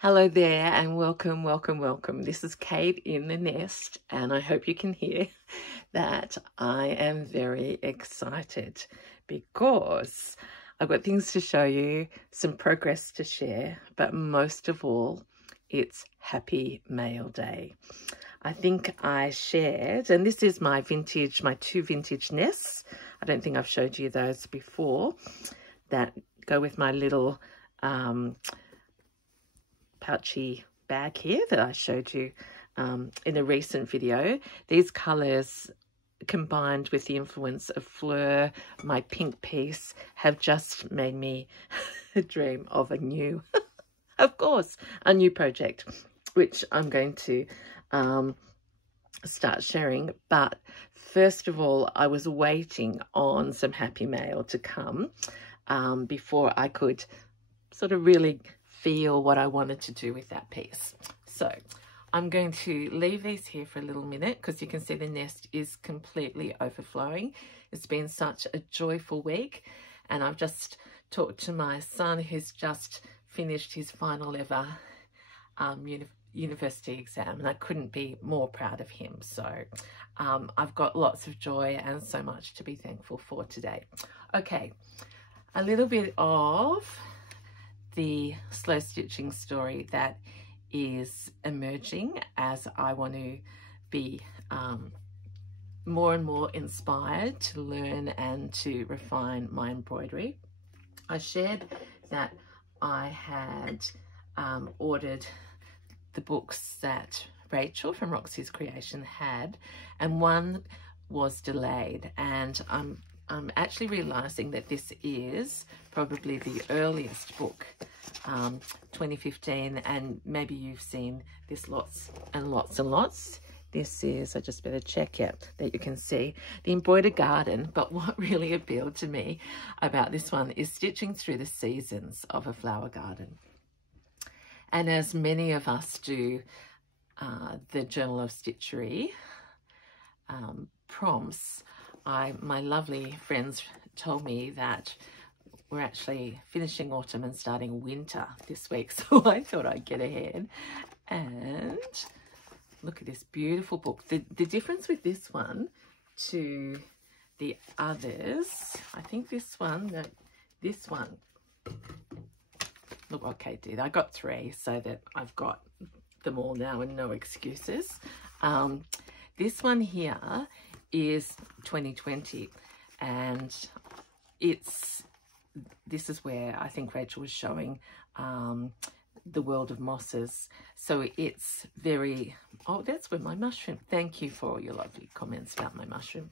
Hello there and welcome, welcome, welcome. This is Kate in the nest and I hope you can hear that I am very excited because I've got things to show you, some progress to share, but most of all, it's Happy Mail Day. I think I shared, and this is my two vintage nests. I don't think I've showed you those before that go with my little pouchy bag here that I showed you in a recent video. These colours combined with the influence of Fleur, my pink piece, have just made me dream of a new, of course, a new project, which I'm going to start sharing. But first of all, I was waiting on some happy mail to come before I could sort of really feel what I wanted to do with that piece. So I'm going to leave these here for a little minute because you can see the nest is completely overflowing. It's been such a joyful week, and I've just talked to my son who's just finished his final ever university exam, and I couldn't be more proud of him. So I've got lots of joy and so much to be thankful for today. Okay, a little bit of the slow stitching story that is emerging as I want to be more and more inspired to learn and to refine my embroidery. I shared that I had ordered the books that Rachel from Roxy's Creation had, and one was delayed, and I'm actually realizing that this is probably the earliest book, 2015, and maybe you've seen this lots and lots and lots. This is, I just better check it, that you can see the embroidered garden. But what really appealed to me about this one is stitching through the seasons of a flower garden. And as many of us do, the Journal of Stitchery prompts, my lovely friends told me that we're actually finishing autumn and starting winter this week, so I thought I'd get ahead and look at this beautiful book. The difference with this one to the others, I think this one, look what Kate did. I got 3 so that I've got them all now and no excuses. This one here is 2020, and this is where I think Rachel was showing the world of mosses. So it's very, oh, that's where my mushroom, thank you for all your lovely comments about my mushroom.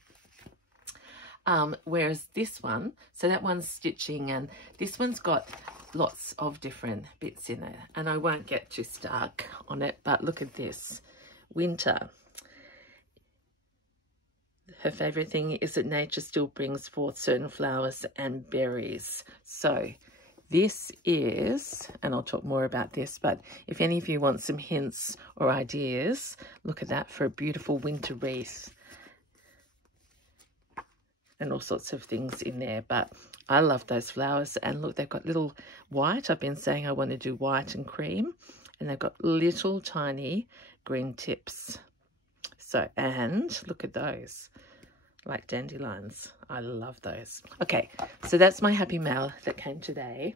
Whereas this one, so that one's stitching, and this one's got lots of different bits in it, and I won't get too stuck on it, but look at this, winter. Her favourite thing is that nature still brings forth certain flowers and berries. So this is, and I'll talk more about this, but if any of you want some hints or ideas, look at that for a beautiful winter wreath. And all sorts of things in there, but I love those flowers. And look, they've got little white. I've been saying I want to do white and cream, and they've got little tiny green tips. So, and look at those, like dandelions. I love those. Okay, so that's my happy mail that came today,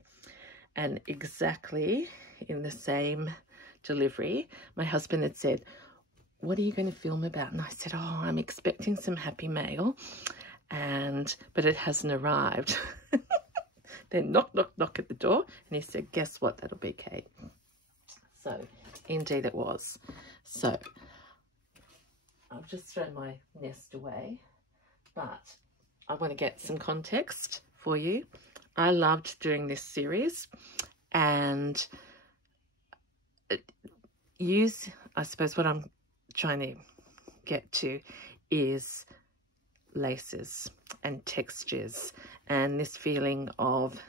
and exactly in the same delivery, my husband had said, "What are you going to film about?" And I said, "Oh, I'm expecting some happy mail, but it hasn't arrived." Then knock, knock, knock at the door, and he said, "Guess what? That'll be Kate." So indeed it was. So I've just thrown my nest away, but I want to get some context for you. I loved doing this series, and I suppose what I'm trying to get to is laces and textures and this feeling of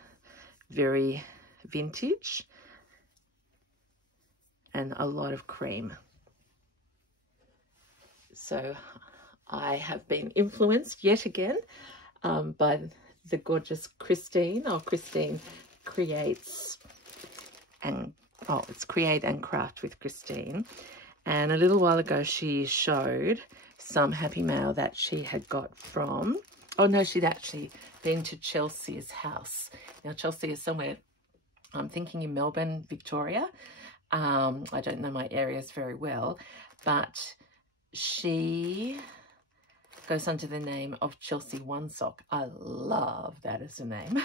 very vintage and a lot of cream. So I have been influenced yet again by the gorgeous Christine. Christine creates and oh, it's Create and Craft with Christine. And a little while ago, she showed some Happy Mail that she had got from, oh no, she'd actually been to Chelsea's house. Now, Chelsea is somewhere, I'm thinking in Melbourne, Victoria. I don't know my areas very well, but she goes under the name of Chelsea One Sock. I love that as a name.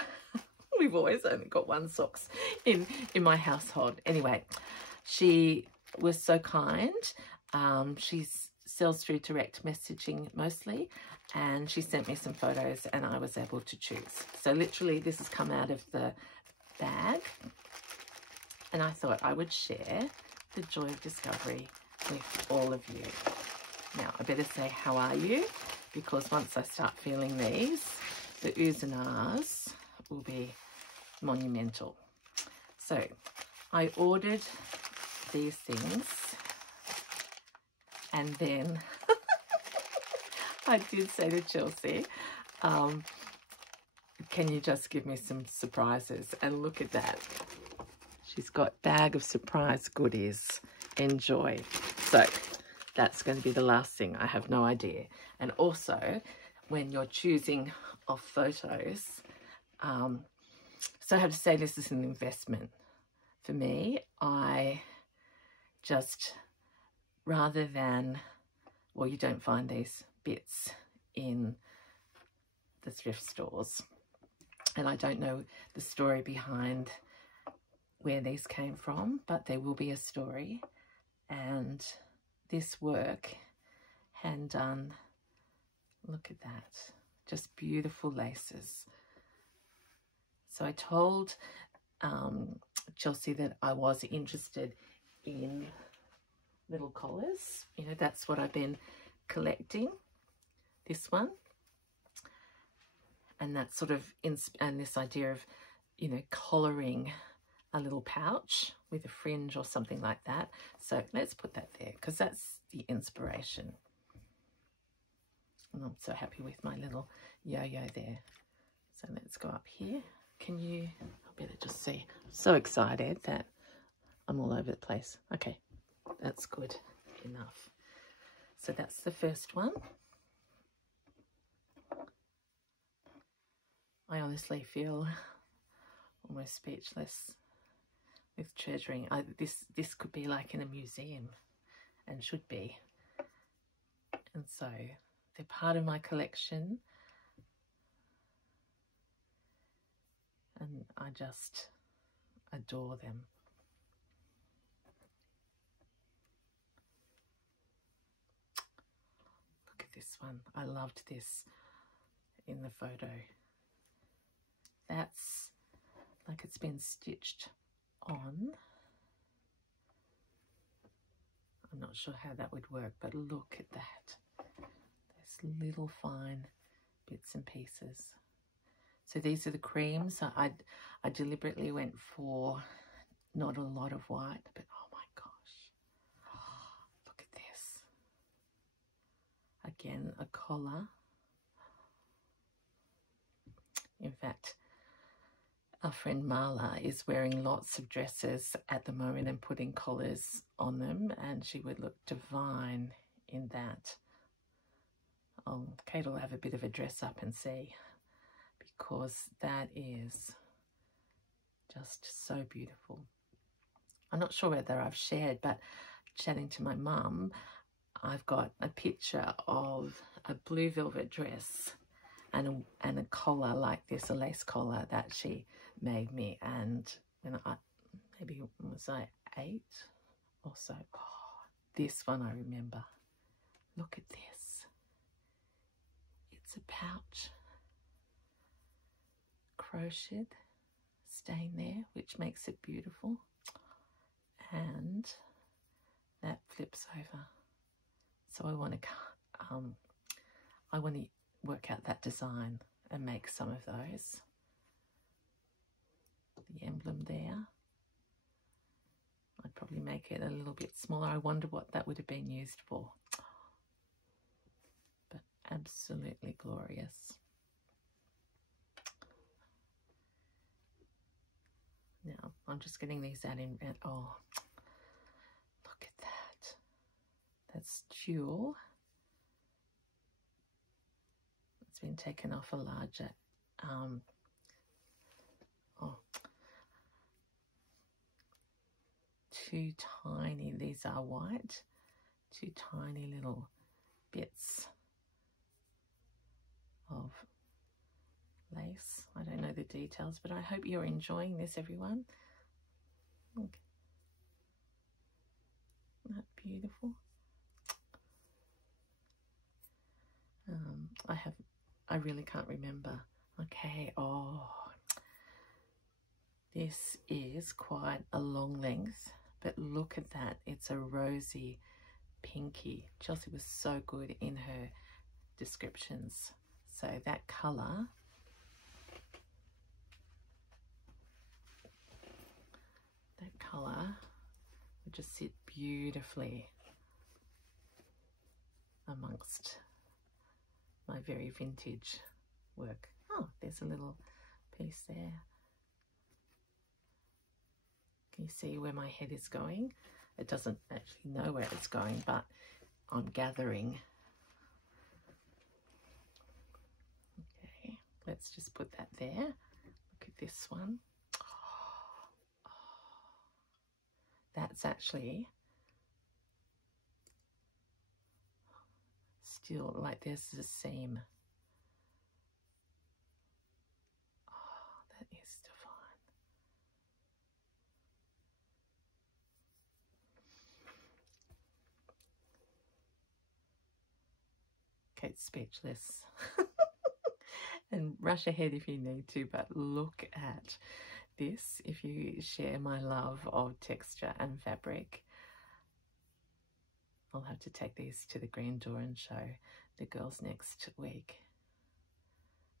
We've always only got one socks in my household. Anyway, she was so kind. She sells through direct messaging mostly, and she sent me some photos and I was able to choose. So literally this has come out of the bag, and I thought I would share the joy of discovery with all of you. Now, I better say, how are you? Because once I start feeling these, the oohs and ahs will be monumental. So, I ordered these things, and then I did say to Chelsea, can you just give me some surprises? And look at that. She's got bag of surprise goodies. Enjoy. So that's going to be the last thing. I have no idea. And also, when you're choosing of photos, so I have to say this is an investment. For me, I just, rather than, well, you don't find these bits in the thrift stores. And I don't know the story behind where these came from, but there will be a story. And this work, hand done, look at that, just beautiful laces. So I told Chelsea that I was interested in little collars. You know, that's what I've been collecting, this one. And that sort of, and this idea of, you know, collaring a little pouch with a fringe or something like that. So let's put that there, because that's the inspiration. And I'm so happy with my little yo-yo there. So let's go up here. Can you, I better just see. I'm so excited that I'm all over the place. Okay, that's good enough. So that's the first one. I honestly feel almost speechless with treasuring. This could be like in a museum, and should be. And so they're part of my collection, and I just adore them. Look at this one. I loved this in the photo. That's like it's been stitched on. I'm not sure how that would work, but look at that. There's little fine bits and pieces. So these are the creams. I deliberately went for not a lot of white, but oh my gosh. Look at this. Again, a collar. In fact, our friend Marla is wearing lots of dresses at the moment and putting collars on them, and she would look divine in that. Kate will have a bit of a dress up and see, because that is just so beautiful. I'm not sure whether I've shared, but chatting to my mum, I've got a picture of a blue velvet dress and a collar like this, a lace collar that she made me. And when maybe was I 8 or so. Oh, this one I remember. Look at this. It's a pouch, crocheted, stain there, which makes it beautiful. And that flips over. So I want to work out that design and make some of those. The emblem there. I'd probably make it a little bit smaller. I wonder what that would have been used for. But absolutely glorious. Now, I'm just getting these out in, oh, look at that. That's jewel. It's been taken off a larger, too tiny, these are white, two tiny little bits of lace. I don't know the details, but I hope you're enjoying this, everyone. Look. Isn't that beautiful? I really can't remember. Okay, oh, this is quite a long length, but look at that. It's a rosy pinky. Chelsea was so good in her descriptions. So that colour, would just sit beautifully amongst my very vintage work. Oh, there's a little piece there. Can you see where my head is going? It doesn't actually know where it's going, but I'm gathering. Okay, let's just put that there. Look at this one. Oh, that's actually still, like, there's a seam. Oh, that is divine. Kate's speechless. And rush ahead if you need to, but look at this. If you share my love of texture and fabric, I'll have to take these to the green door and show the girls next week.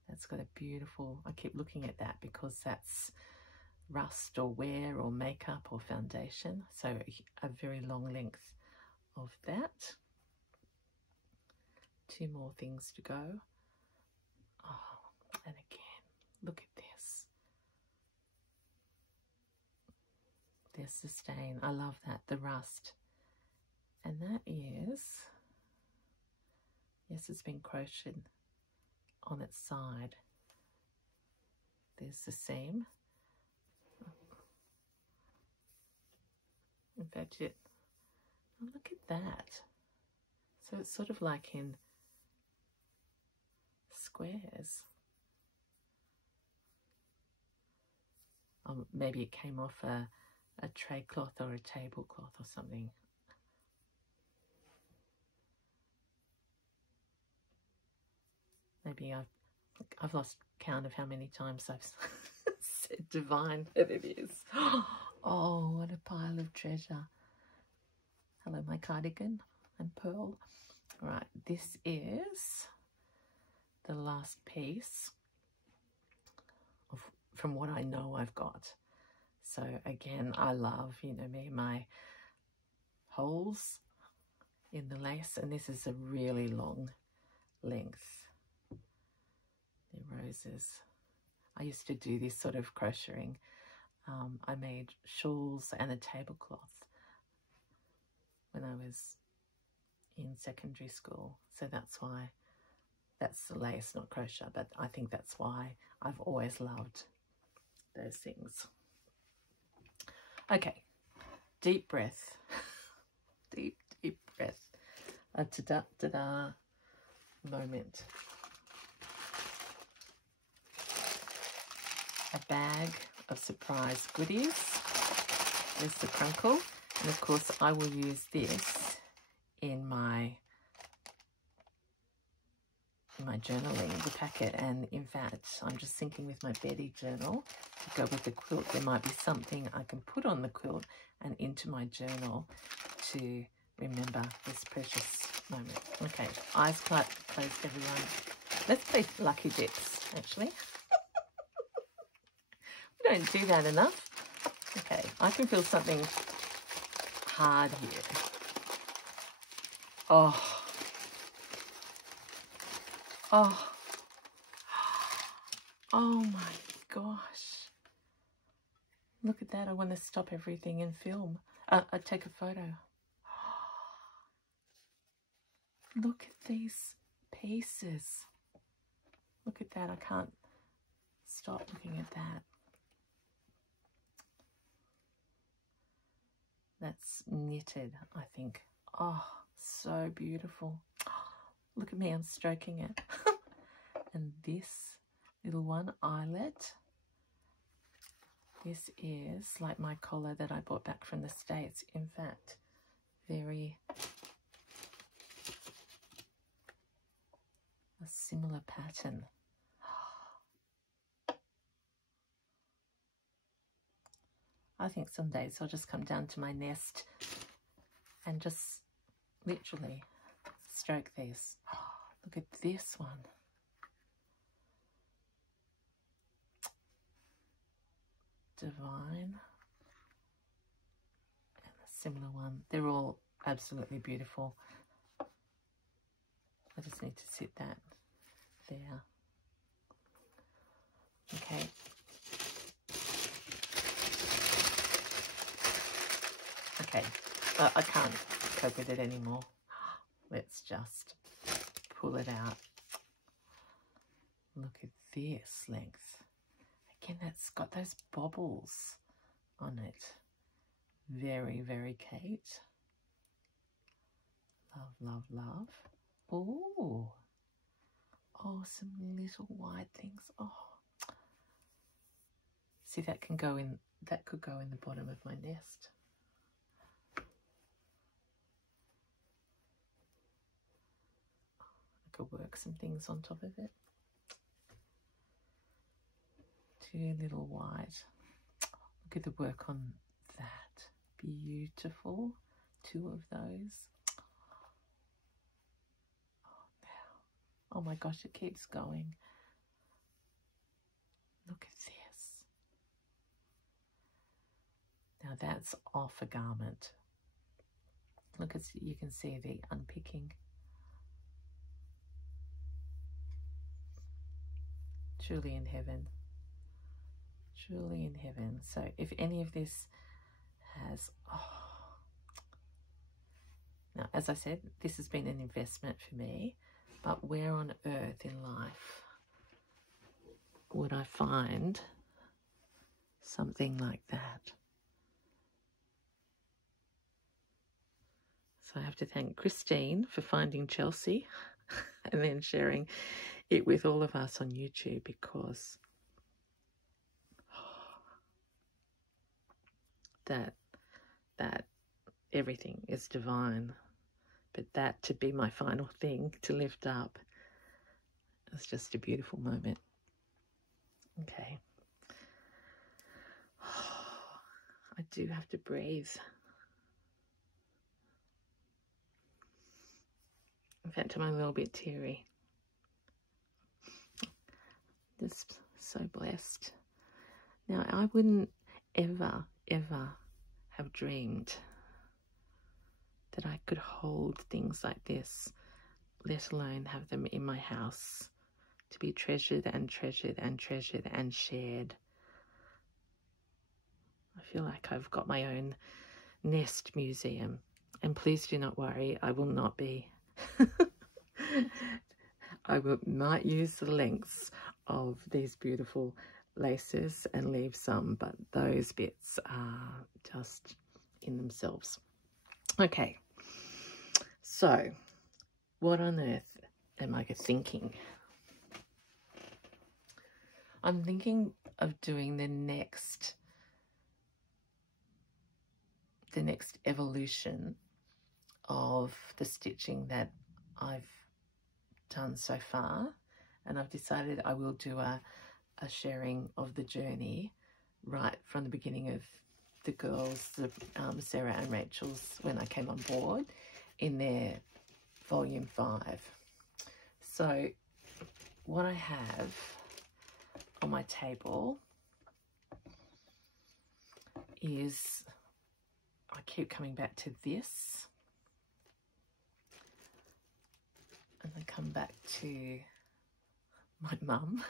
That's got a beautiful, I keep looking at that because that's rust or wear or makeup or foundation. So a very long length of that. Two more things to go. Oh, and again, look at this. There's the stain. I love that, the rust. And that is, yes, it's been crocheted on its side. There's the seam. In fact, oh, look at that. So it's sort of like in squares. Maybe it came off a tray cloth or a tablecloth or something. Maybe I've lost count of how many times I've said divine, but it is. Oh, what a pile of treasure. Hello, my cardigan and pearl. Right, this is the last piece from what I know I've got. So again, I love, you know me, my holes in the lace, and this is a really long length. The roses. I used to do this sort of crocheting. I made shawls and a tablecloth when I was in secondary school. So that's why, that's the lace, not crochet, but I think that's why I've always loved those things. Okay, deep breath. Deep breath. A ta-da moment. A bag of surprise goodies. There's the crunkle, and of course I will use this in my journaling, the packet. And in fact, I'm just thinking with my Betty journal to go with the quilt, there might be something I can put on the quilt and into my journal to remember this precious moment. Okay, eyes closed, everyone. Let's play Lucky Dips, actually. We don't do that enough. Okay, I can feel something hard here. Oh. Oh. Oh my gosh. Look at that. I want to stop everything and film. Take a photo. Look at these pieces. Look at that. I can't stop looking at that. That's knitted, I think. Oh, so beautiful. Look at me, I'm stroking it. And this little one, eyelet. This is like my collar that I bought back from the States. In fact, very a similar pattern. I think some days I'll just come down to my nest and just literally stroke these. Oh, look at this one. Divine. And a similar one. They're all absolutely beautiful. I just need to sit that there. Okay. Okay, I can't cope with it anymore. Let's just pull it out. Look at this length. Again, that's got those bobbles on it. Very, very Kate. Love, love, love. Ooh. Oh, some little white things. Oh. See, that could go in the bottom of my nest. Could work some things on top of it. Two little white. Look at the work on that. Beautiful. Two of those. Oh my gosh, it keeps going. Look at this. Now that's off a garment. Look, you can see the unpicking. Truly in heaven. Truly in heaven. So if any of this has, now as I said, this has been an investment for me, but where on earth in life would I find something like that? So I have to thank Christine for finding Chelsea and then sharing it with all of us on YouTube, because that everything is divine, but that to be my final thing to lift up is just a beautiful moment. Okay. I do have to breathe. In fact, I'm a little bit teary. Just so blessed. Now, I wouldn't ever have dreamed that I could hold things like this, let alone have them in my house to be treasured and treasured and treasured and shared. I feel like I've got my own nest museum, and please do not worry, I will not be. Might use the lengths of these beautiful laces and leave some, but those bits are just in themselves. Okay, so what on earth am I thinking? I'm thinking of doing the next evolution of the stitching that I've done so far, and I've decided I will do a sharing of the journey right from the beginning of the girls, Sarah and Rachel's, when I came on board in their volume 5. So what I have on my table is, I keep coming back to this, and I come back to my mum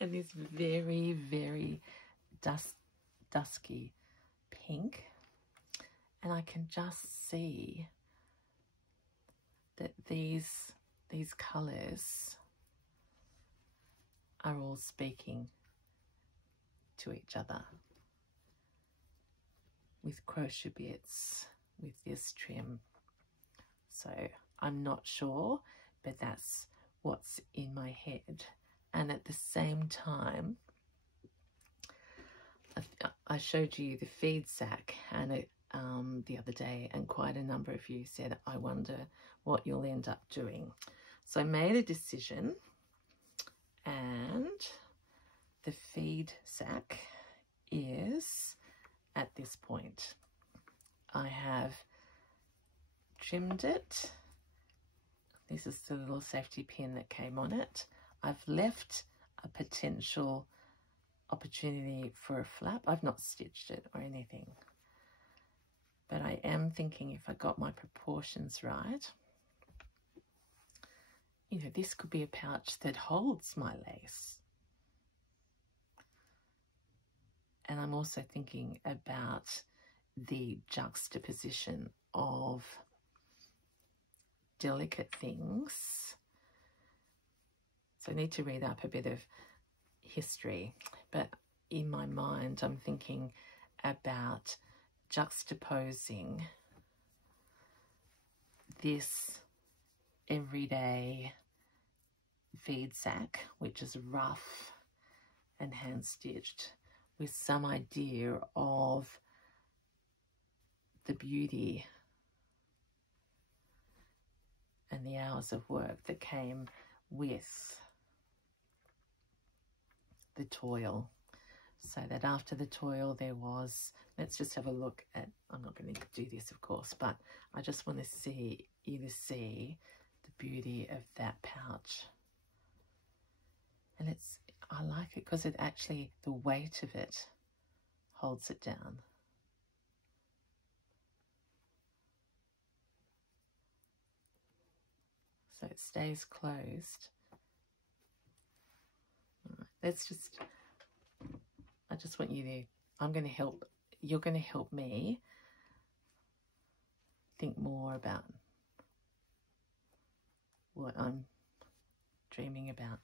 and this very, very dusky pink, and I can just see that these colours are all speaking to each other with crochet bits with this trim. So I'm not sure, but that's what's in my head. And at the same time, I showed you the feed sack and the other day, and quite a number of you said, I wonder what you'll end up doing. So I made a decision, and the feed sack is at this point. I have trimmed it. This is the little safety pin that came on it. I've left a potential opportunity for a flap. I've not stitched it or anything, but I am thinking if I got my proportions right, you know, this could be a pouch that holds my lace. And I'm also thinking about the juxtaposition of delicate things. So I need to read up a bit of history, but in my mind I'm thinking about juxtaposing this everyday feed sack, which is rough and hand stitched, with some idea of the beauty and the hours of work that came with the toil. So that after the toil there was, let's just have a look at, I'm not going to do this of course, but I just want to see you to see the beauty of that pouch. And I like it because it actually, the weight of it holds it down. So it stays closed. All right, let's just, I just want you to, you're going to help me think more about what I'm dreaming about.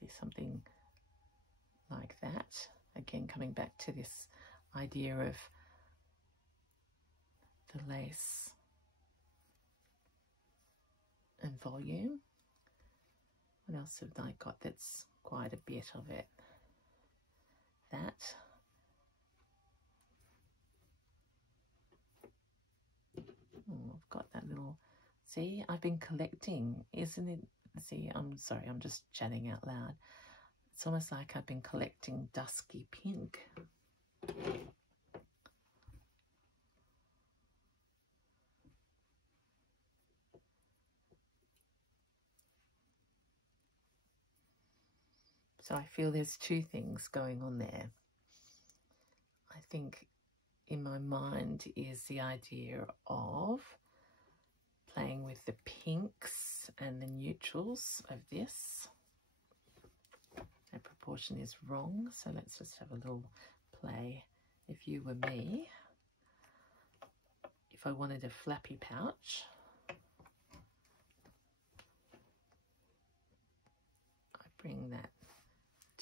See, something like that. Again, coming back to this idea of the lace and volume. What else have I got that's quite a bit of it? That. Oh, I've got that little, see, I've been collecting, isn't it? See, I'm sorry, I'm just chatting out loud. It's almost like I've been collecting dusky pink. So I feel there's two things going on there. I think in my mind is the idea of playing with the pinks and the neutrals of this. That proportion is wrong, so let's just have a little play. If you were me, if I wanted a flappy pouch, I bring that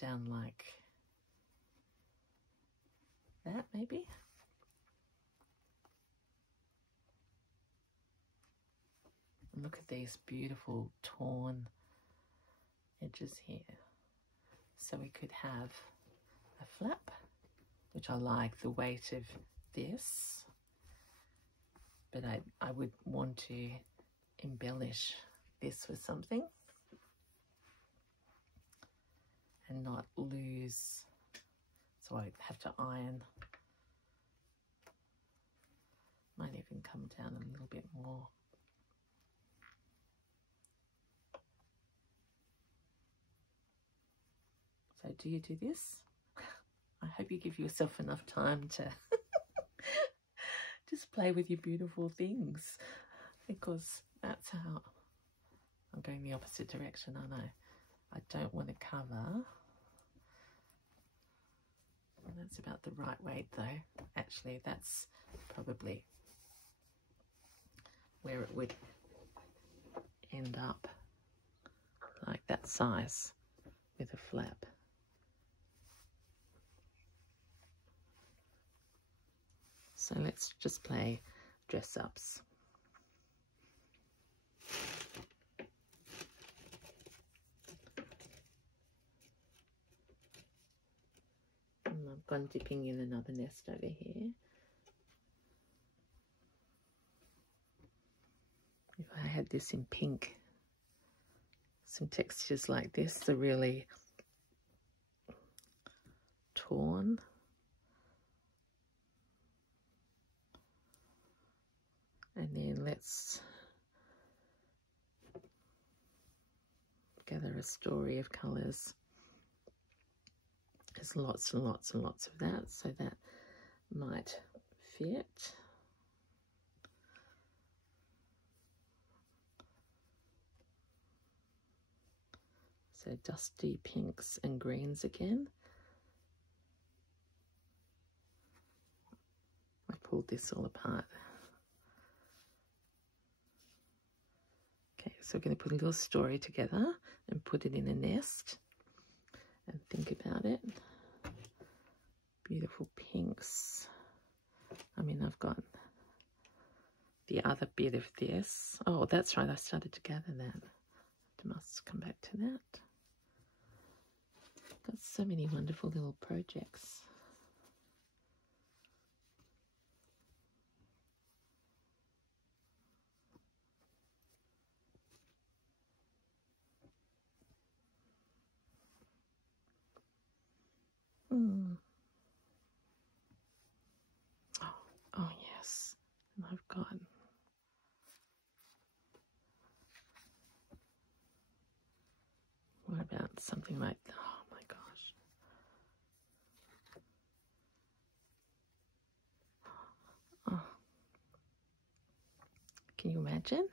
down like that maybe. And look at these beautiful torn edges here. So we could have a flap, which I like the weight of this, but I would want to embellish this with something and not lose, so I have to iron. Might even come down a little bit more. So do you do this? I hope you give yourself enough time to Just play with your beautiful things, because that's how I'm going the opposite direction, aren't I? I don't want to cover. Well, that's about the right weight though. Actually, that's probably where it would end up, like that size with a flap. So let's just play dress ups. And I've gone dipping in another nest over here. If I had this in pink, some textures like this are really torn. And then let's gather a story of colours. There's lots and lots and lots of that, so that might fit. So dusty pinks and greens again. I pulled this all apart. Okay, so we're going to put a little story together and put it in a nest and think about it. Beautiful pinks. I mean, I've got the other bit of this. Oh, that's right, I started to gather that. I must come back to that. Got so many wonderful little projects. Oh yes, and I've got what about something like, oh my gosh. Oh. Can you imagine?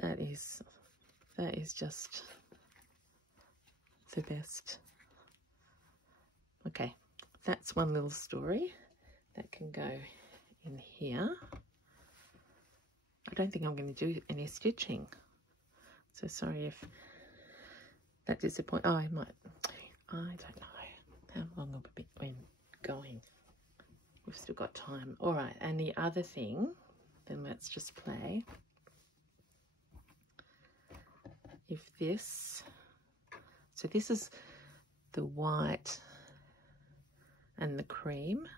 That is just the best. Okay, that's one little story that can go in here. I don't think I'm going to do any stitching, so sorry if that disappoints. Oh, I might. I don't know how long have we been going. We've still got time. All right, and the other thing, then let's just play. If this, so this is the white and the cream,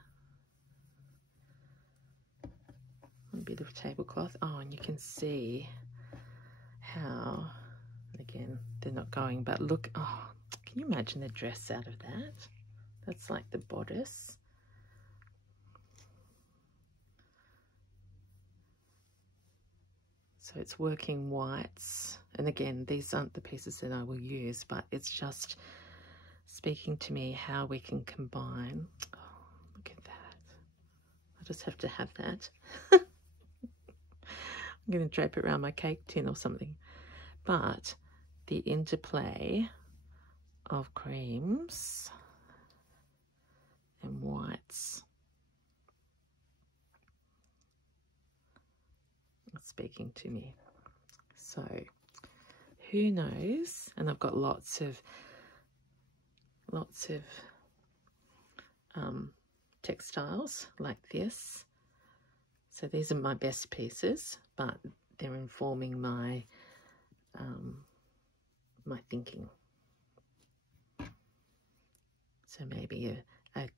a bit of tablecloth. Oh, and you can see how, again, they're not going, but look, oh, can you imagine a dress out of that? That's like the bodice. So it's working whites. And again, these aren't the pieces that I will use, but it's just speaking to me how we can combine. Oh, look at that. I just have to have that. I'm going to drape it around my cake tin or something. But the interplay of creams and whites, speaking to me. So who knows? And I've got lots of textiles like this. So these are my best pieces, but they're informing my my thinking. So maybe a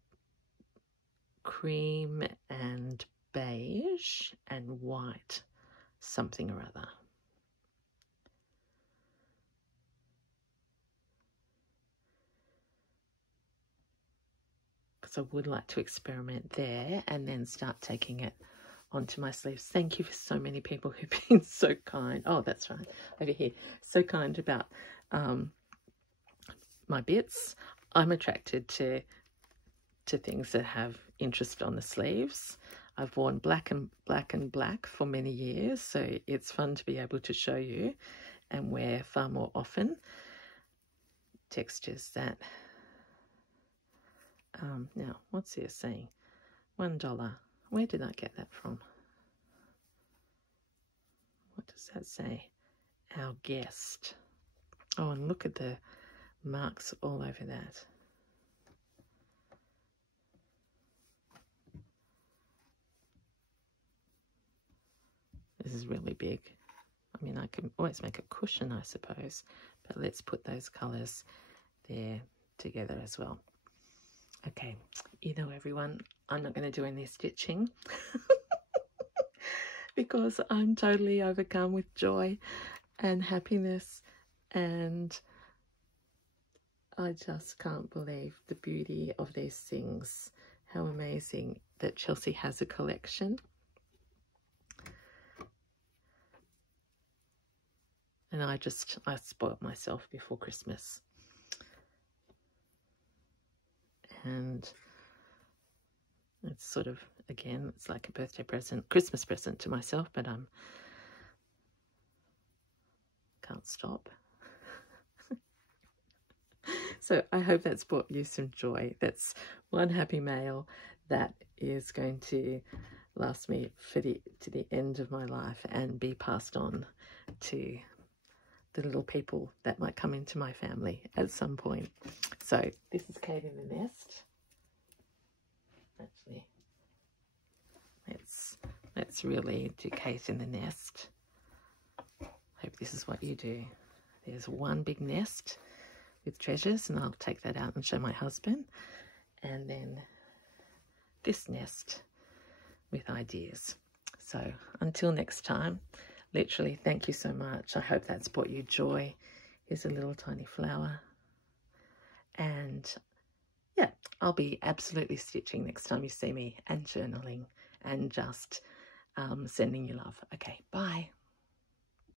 cream and beige and white something or other. Because I would like to experiment there and then start taking it onto my sleeves. Thank you for so many people who've been so kind. Oh, that's right, over here. So kind about my bits. I'm attracted to things that have interest on the sleeves. I've worn black and black for many years, so it's fun to be able to show you and wear far more often textures that now what's this saying? $1. Where did I get that from? What does that say? Our guest. Oh, and look at the marks all over that. This is really big. I mean, I can always make a cushion, I suppose, but let's put those colours there together as well. Okay, you know, everyone, I'm not going to do any stitching because I'm totally overcome with joy and happiness, and I just can't believe the beauty of these things. How amazing that Chelsea has a collection. And I spoiled myself before Christmas. And it's sort of, again, it's like a birthday present, Christmas present to myself, but can't stop. So I hope that's brought you some joy. That's one happy mail that is going to last me to the end of my life and be passed on to the little people that might come into my family at some point. So this is Kate in the Nest. Actually, let's really do Kate in the Nest. Hope this is what you do. There's one big nest with treasures, and I'll take that out and show my husband. And then this nest with ideas. So until next time, literally, thank you so much. I hope that's brought you joy. Here's a little tiny flower. And yeah, I'll be absolutely stitching next time you see me, and journaling, and just sending you love. Okay, bye.